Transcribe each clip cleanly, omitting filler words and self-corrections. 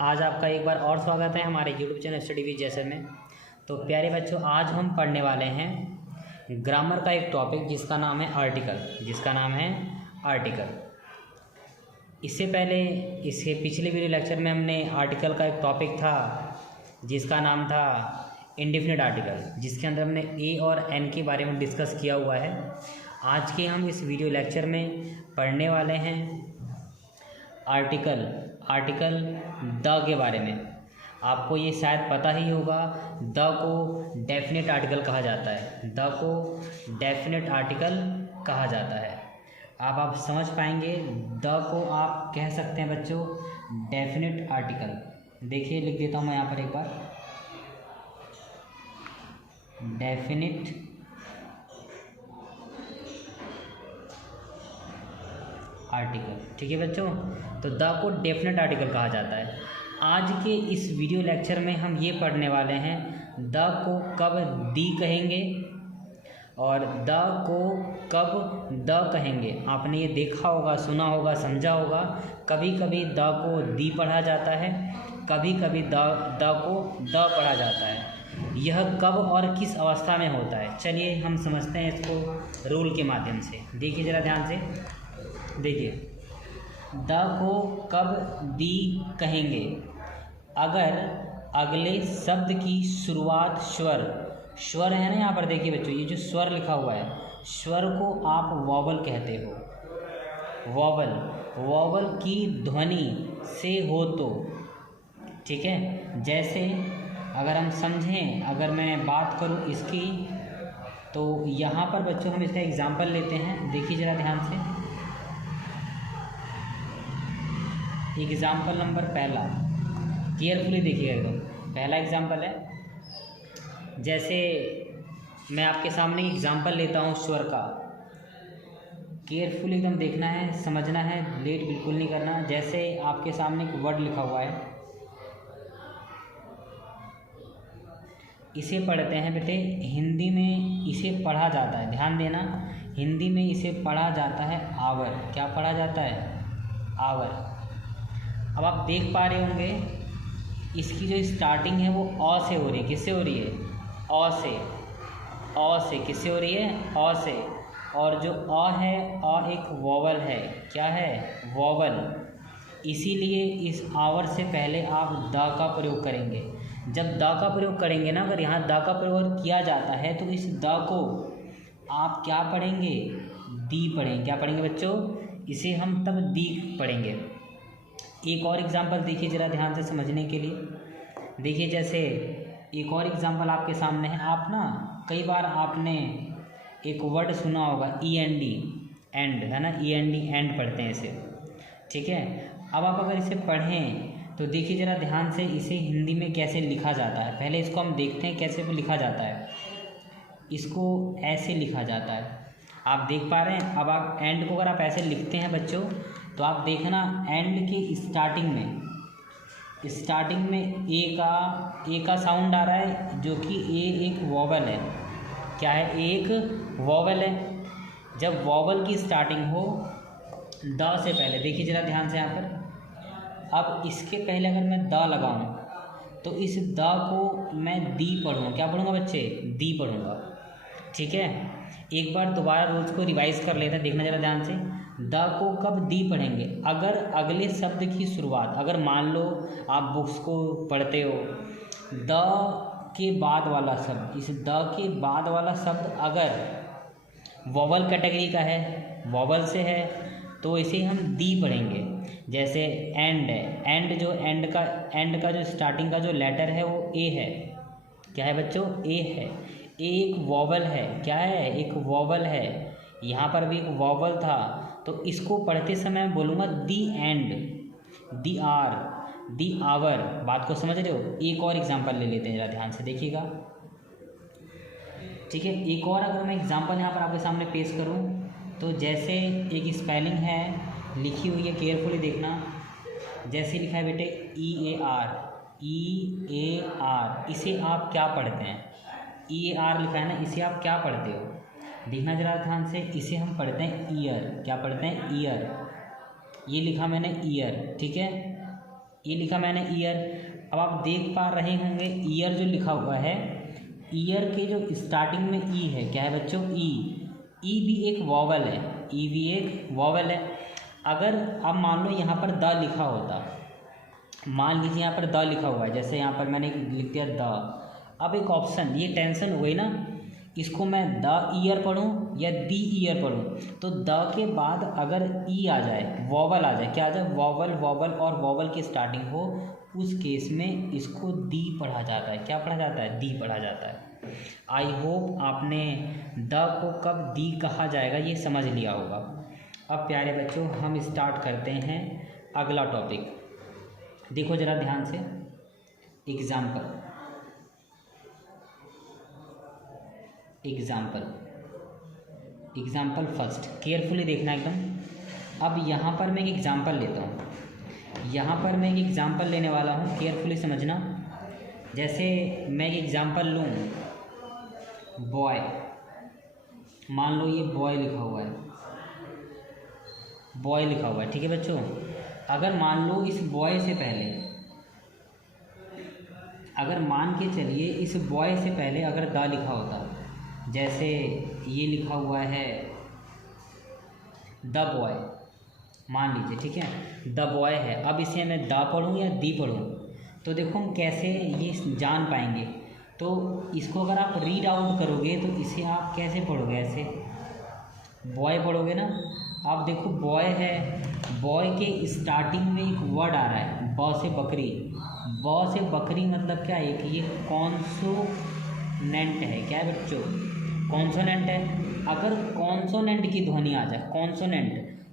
आज आपका एक बार और स्वागत है हमारे यूट्यूब चैनल स्टडी विद जैसर में। तो प्यारे बच्चों, आज हम पढ़ने वाले हैं ग्रामर का एक टॉपिक जिसका नाम है आर्टिकल। इससे पहले इसके पिछले वीडियो लेक्चर में हमने आर्टिकल का एक टॉपिक था जिसका नाम था इंडेफिनिट आर्टिकल, जिसके अंदर हमने ए और एन के बारे में डिस्कस किया हुआ है। आज के हम इस वीडियो लेक्चर में पढ़ने वाले हैं आर्टिकल द के बारे में। आपको ये शायद पता ही होगा, द को डेफिनेट आर्टिकल कहा जाता है। अब आप समझ पाएंगे, द को आप कह सकते हैं बच्चों डेफिनेट आर्टिकल। देखिए लिख देता हूँ मैं यहाँ पर एक बार, डेफिनेट आर्टिकल। ठीक है बच्चों, तो द को डेफिनेट आर्टिकल कहा जाता है। आज के इस वीडियो लेक्चर में हम ये पढ़ने वाले हैं द को कब दी कहेंगे और द को कब द कहेंगे। आपने ये देखा होगा, सुना होगा, समझा होगा, कभी कभी द को दी पढ़ा जाता है, कभी कभी द को द पढ़ा जाता है। यह कब और किस अवस्था में होता है, चलिए हम समझते हैं इसको रूल के माध्यम से। देखिए ज़रा ध्यान से, देखिए द को कब दी कहेंगे अगर अगले शब्द की शुरुआत स्वर है ना। यहाँ पर देखिए बच्चों, ये जो स्वर लिखा हुआ है, स्वर को आप वॉवल कहते हो। वॉवल की ध्वनि से हो तो, ठीक है। जैसे अगर हम समझें, अगर मैं बात करूँ इसकी, तो यहाँ पर बच्चों हम इसका एग्जाम्पल लेते हैं। देखिए ज़रा ध्यान से, एग्ज़ाम्पल नंबर पहला, केयरफुली देखिएगा एकदम। पहला एग्ज़ाम्पल है, जैसे मैं आपके सामने एग्ज़ाम्पल लेता हूँ स्वर का। केयरफुली एकदम देखना है, समझना है, लेट बिल्कुल नहीं करना। जैसे आपके सामने एक वर्ड लिखा हुआ है, इसे पढ़ते हैं बेटे। हिंदी में इसे पढ़ा जाता है, ध्यान देना, हिंदी में इसे पढ़ा जाता है आवर। क्या पढ़ा जाता है? आवर। अब आप देख पा रहे होंगे इसकी जो स्टार्टिंग है वो अ से हो रही है। किससे हो रही है? अ से। किससे हो रही है? अ से। और जो अ है, अ एक वॉवल है। क्या है? वॉवल। इसीलिए इस आवर से पहले आप द का प्रयोग करेंगे। जब द का प्रयोग करेंगे ना, अगर यहाँ द का प्रयोग किया जाता है तो इस द को आप क्या पढ़ेंगे? दी पढ़ेंगे। क्या पढ़ेंगे बच्चों? इसे हम तब दी पढ़ेंगे। एक और एग्जांपल देखिए ज़रा ध्यान से समझने के लिए। देखिए जैसे एक और एग्जांपल आपके सामने है। आप ना कई बार आपने एक वर्ड सुना होगा END, एंड, है ना। END एंड पढ़ते हैं इसे, ठीक है। अब आप अगर इसे पढ़ें तो देखिए ज़रा ध्यान से, इसे हिंदी में कैसे लिखा जाता है। पहले इसको हम देखते हैं कैसे लिखा जाता है। इसको ऐसे लिखा जाता है, आप देख पा रहे हैं। अब आप एंड को अगर आप ऐसे लिखते हैं बच्चों, तो आप देखना एंड की स्टार्टिंग में ए का साउंड आ रहा है, जो कि ए एक वॉवल है। क्या है? एक वॉवल है। जब वॉवल की स्टार्टिंग हो द से पहले, देखिए ज़रा ध्यान से यहाँ पर। अब इसके पहले अगर मैं द लगाऊं तो इस द को मैं दी पढ़ूँगा। क्या पढ़ूँगा बच्चे? दी पढ़ूँगा, ठीक है। एक बार दोबारा रूल्स को रिवाइज कर लेते हैं, देखना ज़रा ध्यान से। द को कब दी पढ़ेंगे? अगर अगले शब्द की शुरुआत, अगर मान लो आप बुक्स को पढ़ते हो, द के बाद वाला शब्द, इस द के बाद वाला शब्द अगर वॉवल कैटेगरी का है, वॉवल से है, तो इसे हम दी पढ़ेंगे। जैसे एंड है, एंड का जो स्टार्टिंग का जो लेटर है वो ए है। क्या है बच्चों? ए है। ए एक वॉवल है। क्या है? एक वॉवल है। यहाँ पर भी एक वॉवल था, तो इसको पढ़ते समय मैं बोलूँगा the end, the R, the hour. बात को समझ रहे हो? एक और एग्जांपल ले लेते हैं, ज़रा ध्यान से देखिएगा, ठीक है। एक और अगर मैं एग्जांपल यहाँ पर आपके सामने पेश करूँ, तो जैसे एक स्पेलिंग है लिखी हुई है, केयरफुली देखना। जैसे लिखा है बेटे EAR, इसे आप क्या पढ़ते हैं? EAR लिखा है ना, इसे आप क्या पढ़ते हो? देखना जरा ध्यान से। इसे हम पढ़ते हैं ईयर। क्या पढ़ते हैं? ईयर। ये लिखा मैंने ईयर, ठीक है। ये लिखा मैंने ईयर। अब आप देख पा रहे होंगे ईयर जो लिखा हुआ है, ईयर के जो स्टार्टिंग में ई है, क्या है बच्चों, ई भी एक वॉवल है, ई भी एक वॉवल है। अगर अब मान लो यहाँ पर द लिखा होता, मान लीजिए यहाँ पर द लिखा हुआ है, जैसे यहाँ पर मैंने लिख दिया द। अब एक ऑप्शन, ये टेंशन हो गई ना, इसको मैं द ईयर पढ़ूँ या दी ईयर पढ़ूँ, तो द के बाद अगर ई आ जाए, वॉवल आ जाए, क्या आ जाए, वॉवल, वॉवल और वॉवल की स्टार्टिंग हो, उस केस में इसको दी पढ़ा जाता है। क्या पढ़ा जाता है, दी पढ़ा जाता है। आई होप आपने द को कब दी कहा जाएगा ये समझ लिया होगा। अब प्यारे बच्चों हम स्टार्ट करते हैं अगला टॉपिक। देखो ज़रा ध्यान से, एग्जाम्पल फर्स्ट, केयरफुली देखना एकदम। अब यहाँ पर मैं एक एग्जाम्पल लेता हूँ, यहाँ पर मैं एक एग्जाम्पल लेने वाला हूँ, केयरफुली समझना। जैसे मैं एक एग्जाम्पल लूँ, बॉय, मान लो ये बॉय लिखा हुआ है, बॉय लिखा हुआ है, ठीक है बच्चों। अगर मान लो इस बॉय से पहले, अगर मान के चलिए इस बॉय से पहले अगर द लिखा होता, जैसे ये लिखा हुआ है द बॉय, मान लीजिए, ठीक है, द बॉय है। अब इसे मैं द पढ़ूँ या दी पढ़ूँ, तो देखो हम कैसे ये जान पाएंगे। तो इसको अगर आप रीड आउट करोगे तो इसे आप कैसे पढ़ोगे, ऐसे बॉय पढ़ोगे ना। आप देखो बॉय है, बॉय के स्टार्टिंग में एक वर्ड आ रहा है, ब से बकरी। ब से बकरी मतलब क्या है कि ये कॉन्सोनेंट है। क्या है बच्चों, कॉन्सोनेंट है। अगर कॉन्सोनेंट की ध्वनि आ जाए, कॉन्सोनेंट,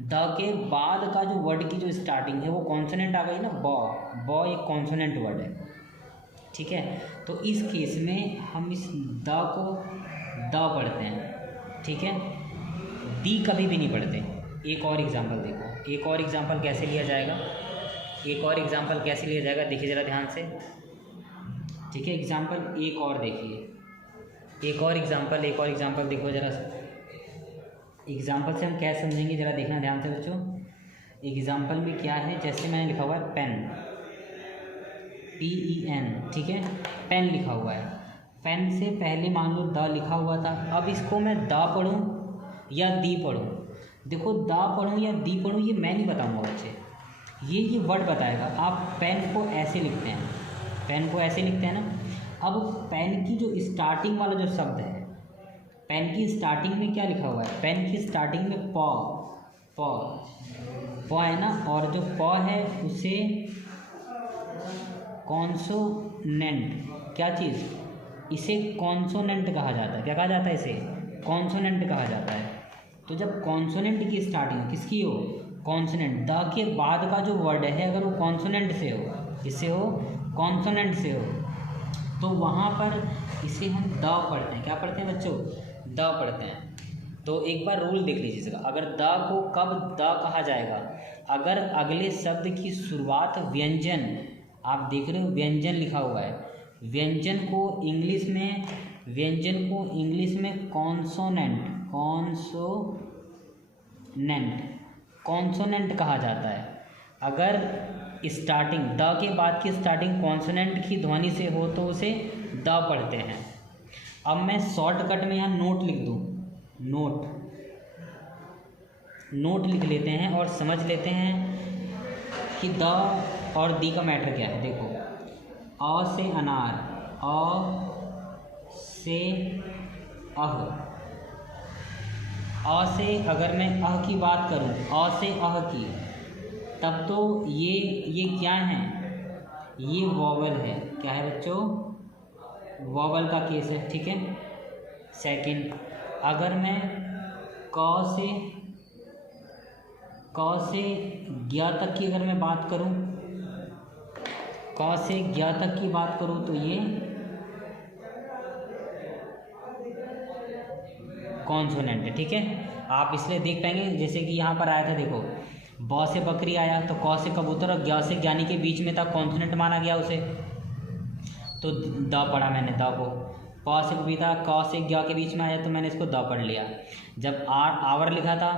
द के बाद का जो वर्ड की जो स्टार्टिंग है वो कॉन्सोनेंट आ गई ना, ब एक कॉन्सोनेंट वर्ड है, ठीक है। तो इस केस में हम इस द को द पढ़ते हैं, ठीक है, दी कभी भी नहीं पढ़ते। एक और एग्जांपल देखो, एक और एग्जांपल कैसे लिया जाएगा, एक और एग्जांपल कैसे लिया जाएगा, देखिए ज़रा ध्यान से, ठीक है। एग्जांपल एक और देखिए, एक और एग्जांपल देखो ज़रा। एग्जांपल से हम क्या समझेंगे, ज़रा देखना ध्यान से बच्चों। एग्जांपल में क्या है, जैसे मैंने लिखा हुआ है पेन, PEN, ठीक है, पेन लिखा हुआ है। पेन से पहले मान लो द लिखा हुआ था। अब इसको मैं द पढ़ूँ या दी पढ़ूँ, देखो द पढ़ूँ या दी पढ़ूँ ये मैं नहीं बताऊँगा बच्चे, ये वर्ड बताएगा। आप पेन को ऐसे लिखते हैं, पेन को ऐसे लिखते हैं ना। अब पेन की जो स्टार्टिंग वाला जो शब्द है, पेन की स्टार्टिंग में क्या लिखा हुआ है, पेन की स्टार्टिंग में प है ना, और जो प है उसे कॉन्सोनेंट, क्या चीज़, इसे कॉन्सोनेंट कहा जाता है। क्या कहा जाता है, इसे कॉन्सोनेंट कहा जाता है। तो जब कॉन्सोनेंट की स्टार्टिंग किसकी हो, कॉन्सोनेंट, द के बाद का जो वर्ड है अगर वो कॉन्सोनेंट से हो, किससे हो, कॉन्सोनेंट से हो, तो वहाँ पर इसे हम द पढ़ते हैं। क्या पढ़ते हैं बच्चों, द पढ़ते हैं। तो एक बार रूल देख लीजिएगा, अगर द को कब द कहा जाएगा, अगर अगले शब्द की शुरुआत व्यंजन, आप देख रहे हो व्यंजन लिखा हुआ है, व्यंजन को इंग्लिश में कॉन्सोनेंट कहा जाता है। अगर स्टार्टिंग द के बाद की स्टार्टिंग कॉन्सोनेंट की ध्वनि से हो तो उसे द पढ़ते हैं। अब मैं शॉर्टकट में यहाँ नोट लिख दूँ, नोट लिख लेते हैं और समझ लेते हैं कि द और दी का मैटर क्या है। देखो, अ से अनार, अ से अ से अगर मैं अह की बात करूं, अ से अह की, तब तो ये क्या है, ये वॉवल है। क्या है बच्चों, वॉवल का केस है, ठीक है। सेकंड, अगर मैं क से ज्ञ तक की अगर मैं बात करूं, क से ज्ञ तक की बात करूं तो ये कॉन्सोनेंट है, ठीक है। आप इसलिए देख पाएंगे जैसे कि यहाँ पर आया था, देखो ब से बकरी आया तो क से कबूतर और ज्ञ से ज्ञानी के बीच में था, कॉन्सोनेंट माना गया उसे, तो द पढ़ा मैंने द को। प से पपीता, क से ज्ञ के बीच में आया तो मैंने इसको द पढ़ लिया। जब आवर लिखा था,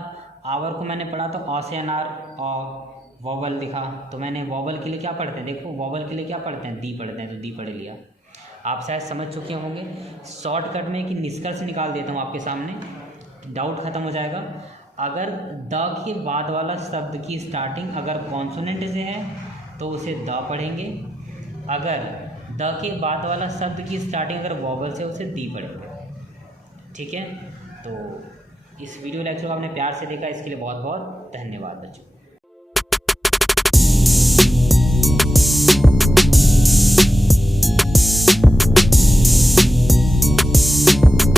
आवर को मैंने पढ़ा तो अ से अनार, अ, वॉवल दिखा, तो मैंने वॉवल के लिए क्या पढ़ते हैं, देखो वॉवल के लिए क्या पढ़ते हैं, दी पढ़ते हैं, तो दी पढ़ लिया। आप शायद समझ चुके होंगे। शॉर्टकट में एक निष्कर्ष निकाल देता हूँ आपके सामने, डाउट ख़त्म हो जाएगा। अगर द के बाद वाला शब्द की स्टार्टिंग अगर कॉन्सोनेंट से है तो उसे द पढ़ेंगे, अगर द के बाद वाला शब्द की स्टार्टिंग अगर वॉवल से उसे दी पढ़ेंगे। ठीक है, तो इस वीडियो लेक्चर को आपने प्यार से देखा, इसके लिए बहुत बहुत धन्यवाद बच्चों।